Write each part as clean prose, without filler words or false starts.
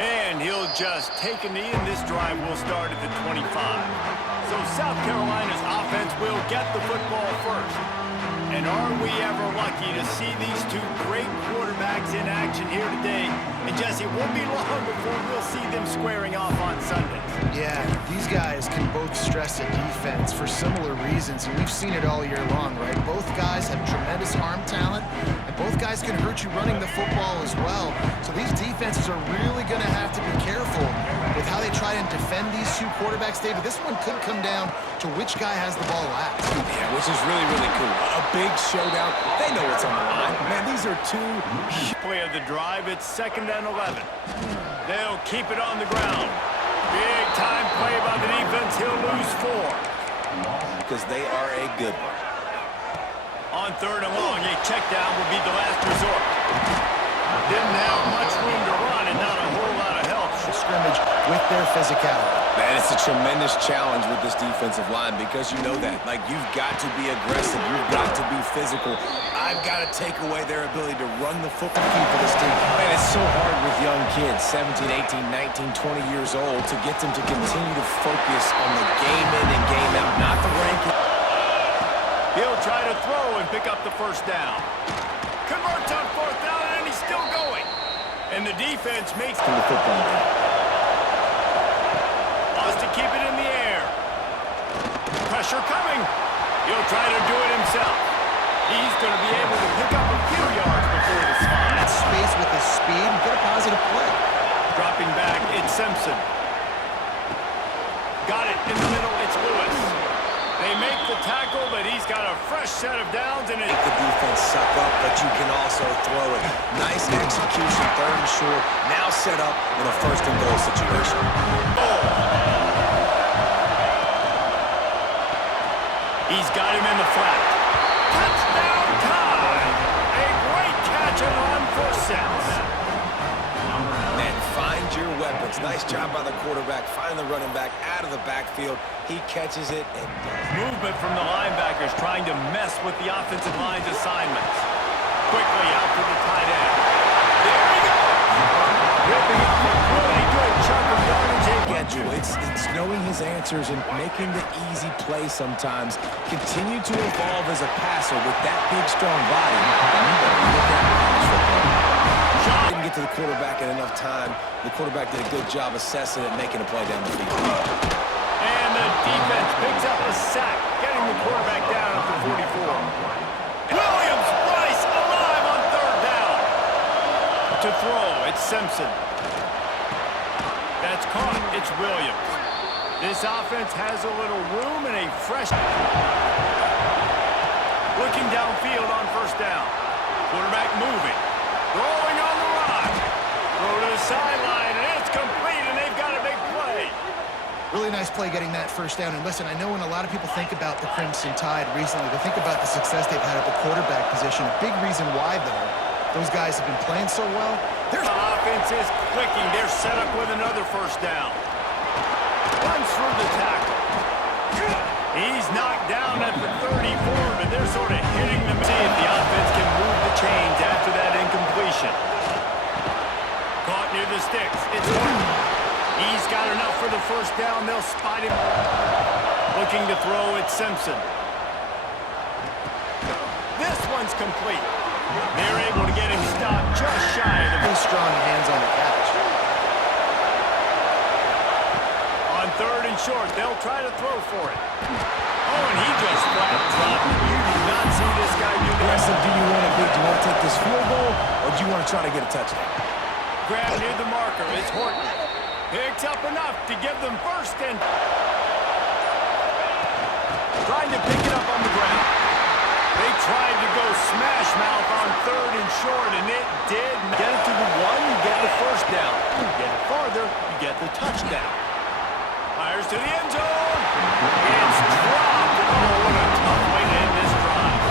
And he'll just take a knee, and this drive will start at the 25. So South Carolina's offense will get the football first. And are we ever lucky to see these two great quarterbacks in action here today? And Jesse, it won't be long before we'll see them squaring off on Sundays. Yeah, these guys can both stress the defense for similar reasons, and we've seen it all year long, right? Both guys have tremendous arm talent, and both guys can hurt you running the football as well. So these defenses are really going to have to be careful with how they try and defend these two quarterbacks, David. This one could come down to which guy has the ball last. Yeah, which is really, really cool. A big showdown. They know what's on the line. Man, these are two... Play of the drive, it's 2nd and 11. They'll keep it on the ground. Big time play by the defense. He'll lose 4. Because they are a good one. On 3rd and long, a check down will be the last resort. Didn't have much room to run and not a whole lot of help. Scrimmage with their physicality. Man, it's a tremendous challenge with this defensive line because you know that. Like, you've got to be aggressive. You've got to be physical. I've got to take away their ability to run the football for this team. Man, it's so hard with young kids, 17, 18, 19, 20 years old, to get them to continue to focus on the game in and game out, not the ranking. He'll try to throw and pick up the 1st down. Converts on 4th down, and he's still going. And the defense makes the football game. Wants to keep it in the air. Pressure coming. He'll try to do it himself. He's going to be able to pick up a few yards before the spot. That space with his speed and get a positive play. Dropping back, it's Simpson. Got it in the middle, it's Lewis. They make the tackle, but he's got a fresh set of downs. And make the defense suck up, but you can also throw it. Nice execution, 3rd and short. Now set up in a 1st and goal situation. He's got him in the flat. Touchdown time! A great catch and run for 6. Man, find your weapons. Nice job by the quarterback. Find the running back out of the backfield. He catches it and movement from the linebackers trying to mess with the offensive line's assignments. Quickly out to the tight end. There he goes! Ripping up a really good chunk of yardage. It's knowing his answers and making the easy play sometimes. Continue to evolve as a passer with that big, strong body. Didn't get to the quarterback in enough time. The quarterback did a good job assessing it and making a play down the field. And the defense picks up a sack, getting the quarterback down at the 44. Williams, Bryce, alive on 3rd down. To throw, it's Simpson. That's caught, it's Williams. This offense has a little room and a fresh... Looking downfield on 1st down. Quarterback moving. Throwing on the run. Throw to the sideline, and it's complete, and they've got a big play. Really nice play getting that 1st down. And listen, I know when a lot of people think about the Crimson Tide recently, they think about the success they've had at the quarterback position. A big reason why, though, those guys have been playing so well. The offense is clicking. They're set up with another 1st down. Runs through the tackle. He's knocked down at the 34, but they're sort of hitting them. See if the offense can move the chains after that incompletion. Caught near the sticks. It's Horton. He's got enough for the 1st down. They'll spot him. Looking to throw, it's Simpson. This one's complete. They're able to get him stopped just shy of the... Strong hands on the catch. On 3rd and short, they'll try to throw for it. Oh, and he just flat dropped it. You do not see this guy do that. Aggressive, do you want to be? Do you want to take this field goal, or do you want to try to get a touchdown? Grab near the marker. It's Horton. Picks up enough to give them 1st and... Trying to pick it up on the ground. They tried to go smash mouth on 3rd and short, and it did. Get it to the 1, you get the 1st down. You get it farther, you get the touchdown. Fires to the end zone. It's dropped. Oh, what a tough way to end this drive.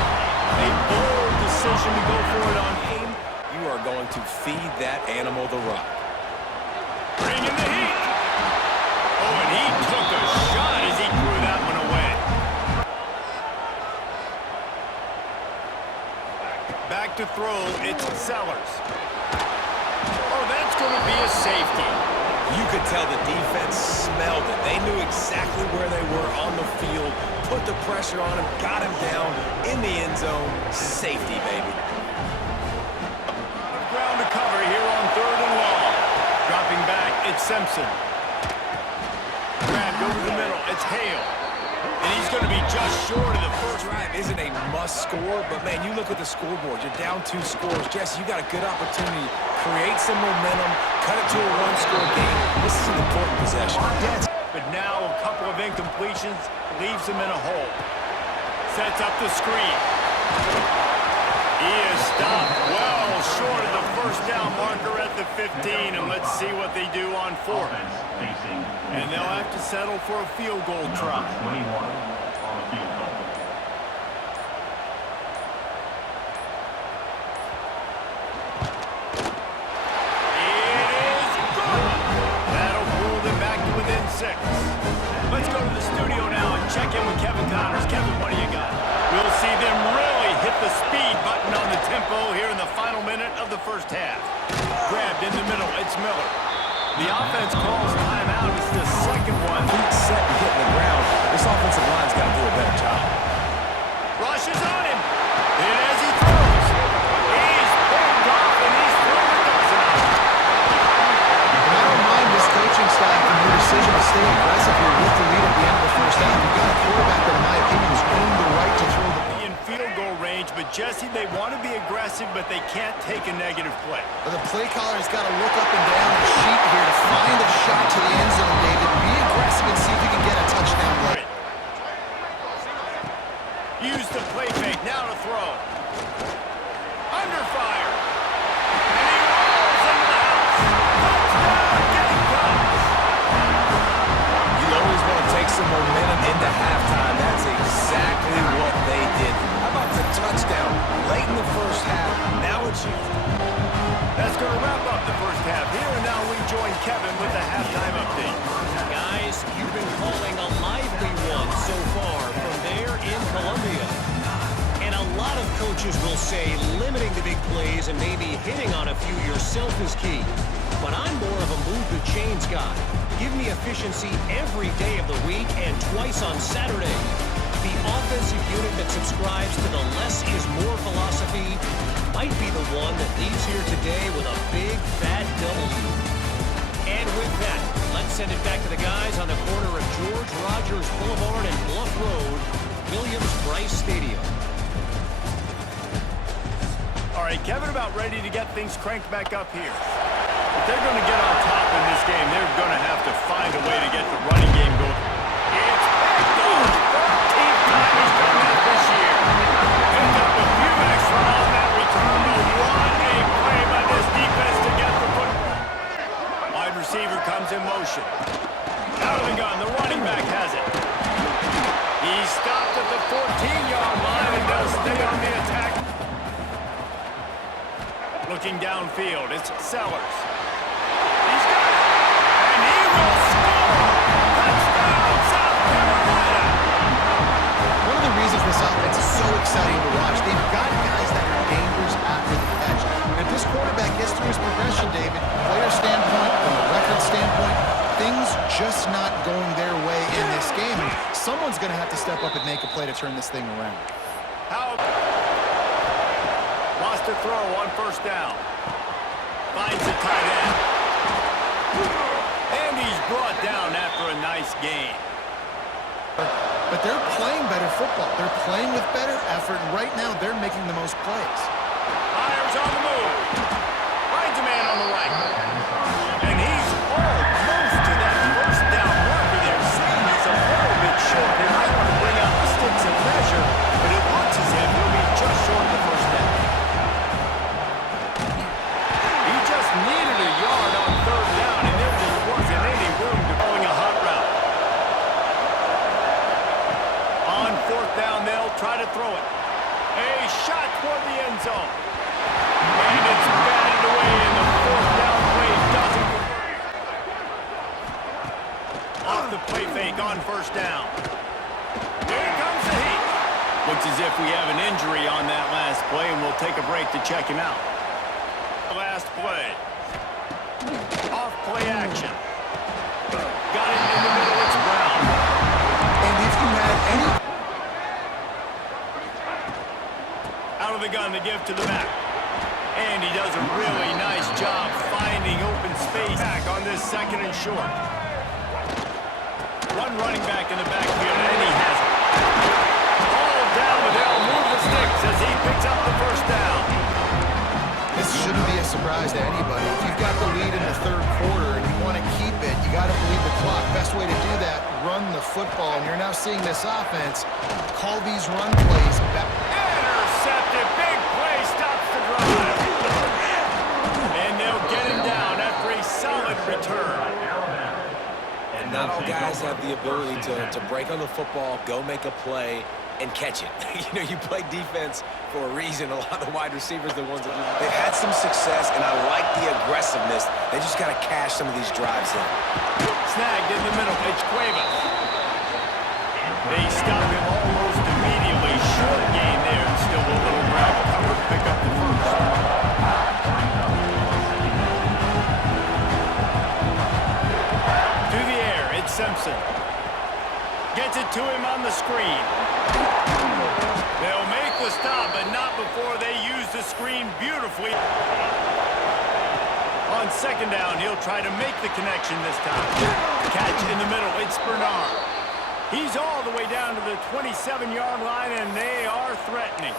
A bold decision to go for it on game. You are going to feed that animal the rock. Bringing the heat. Oh, and he took a shot as he threw that one away. Back to throw, it's Sellers. Oh, that's going to be a safety. could tell the defense smelled it. They knew exactly where they were on the field, put the pressure on him, got him down in the end zone. Safety, baby. Ground to cover here on 3rd and long. Dropping back, it's Simpson. Grabbed over the middle, it's Hale. And he's going to be just short of the first Drive isn't a must score, but man, you look at the scoreboard, you're down 2 scores. Jesse, you got a good opportunity. Create some momentum, cut it to a 1-score game. This is an important possession. But now a couple of incompletions leaves him in a hole. Sets up the screen. He is stopped well short of the first down marker at the 15, and let's see what they do on 4th. And they'll have to settle for a field goal try. It is good. That'll pull them back to within 6. Let's go to the studio now and check in with Kevin Connors. Kevin, what do you got? We'll see them really hit the speed button on the tempo here in the final minute of the first half. Grabbed in the middle, it's Miller. The offense calls timeout. It's the second one. Feet set and hitting the ground. This offensive line's got to do a better job. Rushes on him. And as he throws, he's picked off and he's thrown a dozen out. And I don't mind this coaching staff and your decision to stay aggressive here with the lead at the end of the first half. You've got a quarterback that, in my opinion, has earned the right to throw the In field goal range, but Jesse, they want to be aggressive, but they can't take a negative play. But the play caller has got to look up and down the sheet here to find a shot to the end zone, David. Be aggressive and see if you can get a touchdown run. Use the play fake, now to throw. Under fire. And he rolls into the house. Touchdown, Gamecocks. You always want to take some momentum into halftime. That's exactly what they did. How about the touchdown late in the first half? Now it's you. That's going to wrap up the first half here, and now we join Kevin with the halftime update. Guys, you've been calling a lively one so far from there in Columbia. And a lot of coaches will say limiting the big plays and maybe hitting on a few yourself is key. But I'm more of a move the chains guy. Give me efficiency every day of the week and twice on Saturday. The offensive unit that subscribes to the less is more philosophy might be the one that leaves here today with a big fat W. And with that, let's send it back to the guys on the corner of George Rogers Boulevard and Bluff Road, Williams-Brice Stadium. All right, Kevin about ready to get things cranked back up here. If they're going to get on top in this game, they're going to have to find a way to get the running game going. It's picked off. 13th time he's done that this year. Picked up a few extra on that return, but what a play by this defense to get the football. Wide receiver comes in motion. Out of the gun, the running back has it. He's stopped at the 14-yard line and they'll stay on the attack. Looking downfield, it's Sellers. He's got it, and he will score! Touchdown, South Carolina! One of the reasons this offense is so exciting to watch, they've got guys that are dangerous after the catch. And if this quarterback gets through his progression, David, player standpoint, from a record standpoint, things just not going their way in this game. And someone's going to have to step up and make a play to turn this thing around. How? Lost a throw on first down. Finds the tight end. And he's brought down after a nice gain. But they're playing better football. They're playing with better effort, and right now they're making the most plays. Myers on the move. Finds a man on the right. And he's almost to that first down marker there. Sam is a little bit short. They might want to bring out the sticks and measure, but it looks as if he'll be just short of the first down. He just needed a yard on third down, and there just wasn't any room to going a hot route. On fourth down, they'll try to throw it. A shot toward the end zone. And it's batted away, and the fourth down play doesn't convert. Off the play fake on first down. Here comes the heat. Looks as if we have an injury on that last play, and we'll take a break to check him out. Last play. Off play action. on the give to the back. And he does a really nice job finding open space back on this second and short. One running back in the backfield, and he has it. All down, but they'll move the sticks as he picks up the first down. This shouldn't be a surprise to anybody. If you've got the lead in the third quarter and you want to keep it, you got to bleed the clock. Best way to do that, run the football. And you're now seeing this offense call these run plays back. Intercepted, big play, stops the drive. And they'll get him down after a solid return. And not all guys have the ability to break on the football, go make a play, and catch it. You know, you play defense for a reason. A lot of the wide receivers, the ones that they've had some success, and I like the aggressiveness. They just got to cash some of these drives in. Snagged in the middle. It's Cuevas. They stop him almost immediately. Short gain there, and still a little ground cover to pick up the first. To the air, it's Simpson. Gets it to him on the screen. They'll make the stop, but not before they use the screen beautifully. On second down, he'll try to make the connection this time. Catch in the middle, it's Bernard. He's all the way down to the 27-yard line, and they are threatening.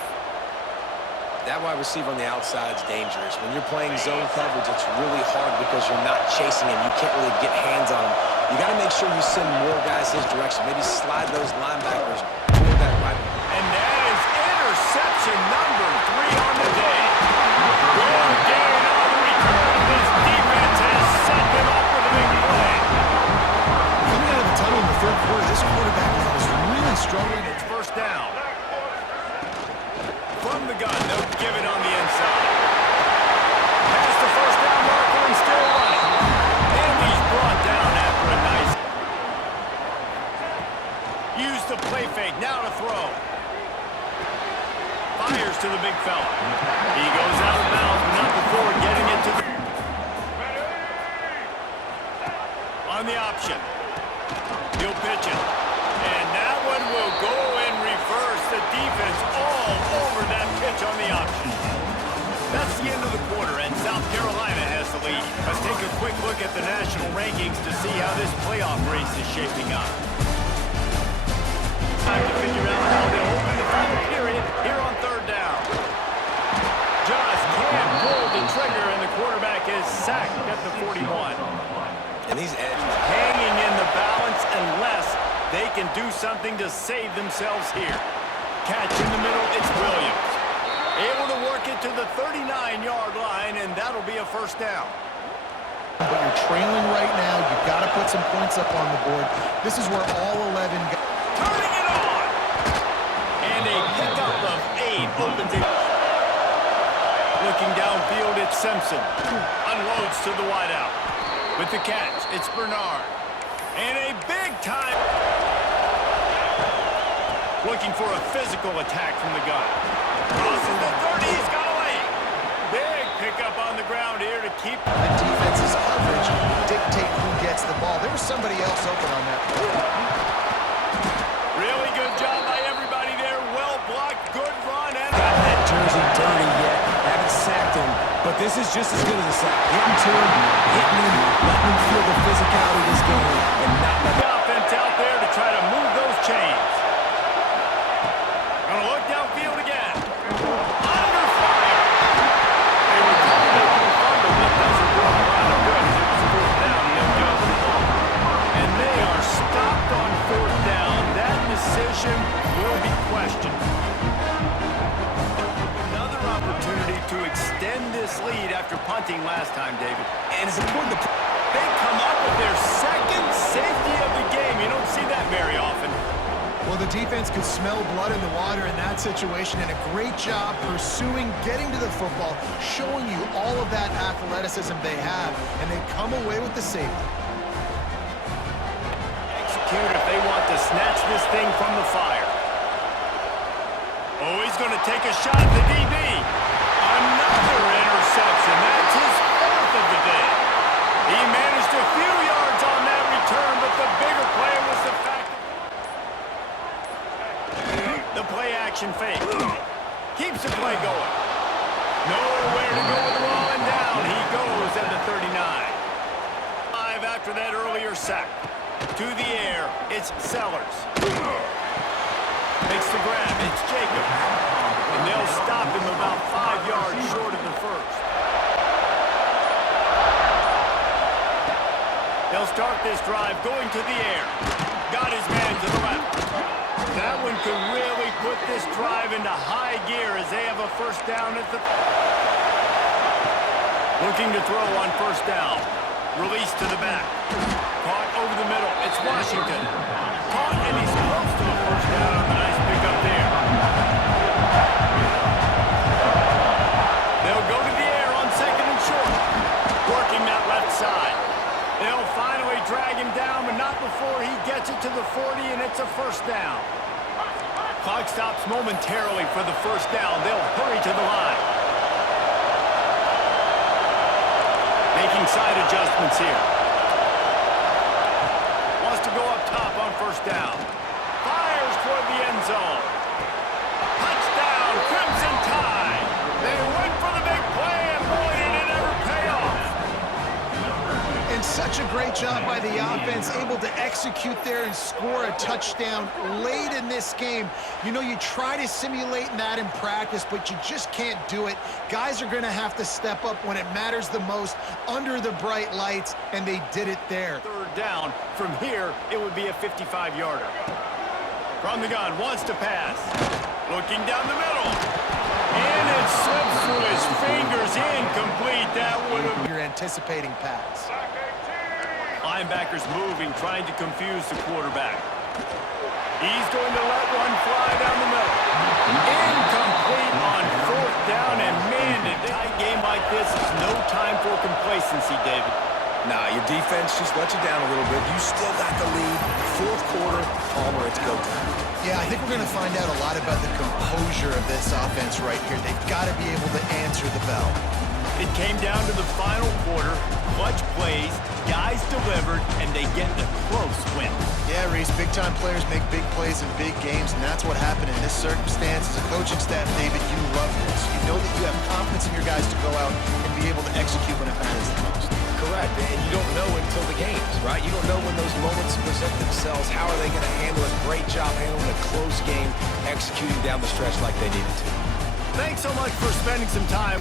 That wide receiver on the outside is dangerous. When you're playing zone coverage, it's really hard because you're not chasing him. You can't really get hands on him. You got to make sure you send more guys his direction. Maybe slide those linebackers toward that right. And that is interception number 3 on the day. Good gain on the return. This defense has set them up with a big play. Coming out of the tunnel in the third quarter, this quarterback was really struggling. It's first down. From the gun, they'll give it on the inside. Past the first down marker and still running. And he's brought down after a nice. Use the play fake, now to throw. Fires to the big fella. He goes out of bounds, but not before getting it to the... On the option. He'll pitch it. And that one will go in reverse. The defense all over that pitch on the option. That's the end of the quarter, and South Carolina has the lead. Let's take a quick look at the national rankings to see how this playoff race is shaping up. Time to figure out how they'll open the final period here on third down. Just can't pull the trigger, and the quarterback is sacked at the 41. And these edges Hanging in the balance unless they can do something to save themselves here. Catch in the middle, it's Williams. Able to work it to the 39-yard line, and that'll be a first down. But you're trailing right now. You've got to put some points up on the board. This is where all 11 guys... Turning it on! And a pickup of 8 opens it. Looking downfield, it's Simpson. Unloads to the wideout. With the catch, it's Bernard. And a big time. Looking for a physical attack from the gun. Crosses the 30, he's got away. Big pickup on the ground here to keep The defense's coverage dictate who gets the ball. There was somebody else open on that play. Really good job by everybody there. Well blocked, good run, and got that jersey dirty yet. Haven't sacked him, but this is just as good as a sack. Getting to him, hitting him, letting him feel the physicality of this game, and not the offense out there to try to move those chains. Gonna look downfield again. Under fire. They were calling it on the fumble, but doesn't do a lot of good as it was fourth down. He'll get the ball. And they are stopped on fourth down. That decision will be questioned. Another opportunity to extend this lead after punting last time, David. And it's important to... They come up with their second safety of the game. You don't see that very often. Well, the defense could smell blood in the water in that situation, and a great job pursuing, getting to the football, showing you all of that athleticism they have, and they come away with the safety. Execute if they want to snatch this thing from the fire. Oh, he's going to take a shot at the DB. Another interception. That's his fourth of the day. He managed a few yards on that return, but the bigger play was the fact that the play action fake keeps the play going. It's Sellers. Makes the grab. It's Jacobs. And they'll stop him about 5 yards short of the first. They'll start this drive going to the air. Got his man to the left. That one could really put this drive into high gear as they have a first down at the... Looking to throw on first down. Release to the back. Caught over the middle. It's Washington. Caught, and he's close to the first down on the nice pickup there. They'll go to the air on second and short. Working that left side. They'll finally drag him down, but not before he gets it to the 40, and it's a first down. Clock stops momentarily for the first down. They'll hurry to the line. Making side adjustments here. Wants to go up top on first down. Fires toward the end zone. Touchdown, Crimson Tide. They went for the big play, and boy, did it ever pay off. And such a great job by the offense, able to execute there and score a touchdown late in this game. You know, you try to simulate that in practice, but you just can't do it. Guys are going to have to step up when it matters the most under the bright lights, and they did it there. Third down. From here, it would be a 55-yarder. From the gun, wants to pass. Looking down the middle. And it slips through his fingers. Incomplete. That would have... You're anticipating pass. Linebackers moving, trying to confuse the quarterback. He's going to let one fly down the middle. Incomplete on fourth down, and man, in a tight game like this, it's no time for complacency, David. Nah, your defense just let you down a little bit. You still got the lead. Fourth quarter, Palmer, it's go time. Yeah, I think we're going to find out a lot about the composure of this offense right here. They've got to be able to answer the bell. It came down to the final quarter. Clutch plays, guys delivered, and they get the close win. Yeah, Reese, big-time players make big plays in big games, and that's what happened in this circumstance. As a coaching staff, David, you love this. You know that you have confidence in your guys to go out and be able to execute when it matters the most. Correct, and you don't know until the games, right? You don't know when those moments present themselves. How are they going to handle it? Great job handling a close game, executing down the stretch like they needed to. Thanks so much for spending some time